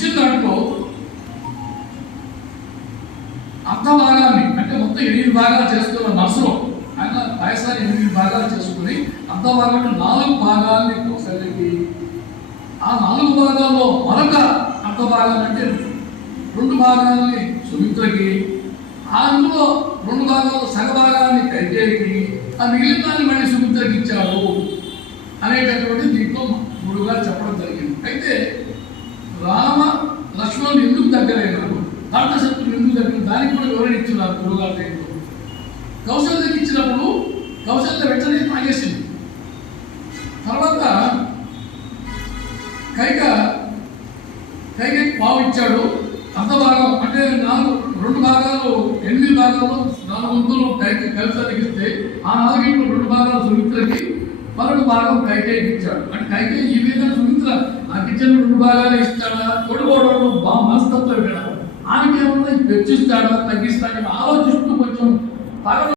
ఇచ్చిన దాంట్లో అర్ధ భాగాన్ని అంటే మొత్తం 8 భాగాలు చేసుకున్న మనసులో ఆయన పాయసాన్ని 8 భాగాలు చేసుకుని అర్ధ భాగాన్ని 4 భాగాల్ని కౌశల్యకి, ఆ 4 భాగాల్లో మరొక అర్ధ భాగాన్ని అంటే 2 భాగాల్ని సుమిత్రకి, అందులో 2 భాగాల్లో సగ భాగాన్ని కైకేయికి, ఆ మిగిలిన దాన్ని మళ్ళీ సుమిత్రకి ఇచ్చారు అనేటటువంటి దీంట్లో గురువుగా చెప్పడం జరిగింది. అయితే రామ లక్ష్మణులు ఎందుకు దగ్గరైనారు, రాక్షసత్తులు ఎందుకు దగ్గర, దానికి కూడా వివరణ ఇచ్చున్నారు గురువుగారు దీంట్లో. కౌశల్యకి ఇచ్చినప్పుడు కౌశల్య వెంటనే తాగేసింది. తర్వాత కైకేయికి పావు ఇచ్చాడు. అర్ధ భాగం అంటే 2 భాగాలు 8 భాగాలు 4 వంతులు కౌశల్యకి ఇస్తే ఆ 4 2 భాగాలు సుమిత్రకి, మరొక భాగం కైకేయికి ఇచ్చాడు. అంటే కైకేయి ఈ విధంగా సుమిత్ర నాకు ఇచ్చిన 2 భాగాలు ఇస్తాడా, తోడుకోవడంలో మనస్తత్వం ఇక్కడ ఆమెకేమన్నా పెంచిస్తాడా తగ్గిస్తాడా ఆలోచిస్తూ కొంచెం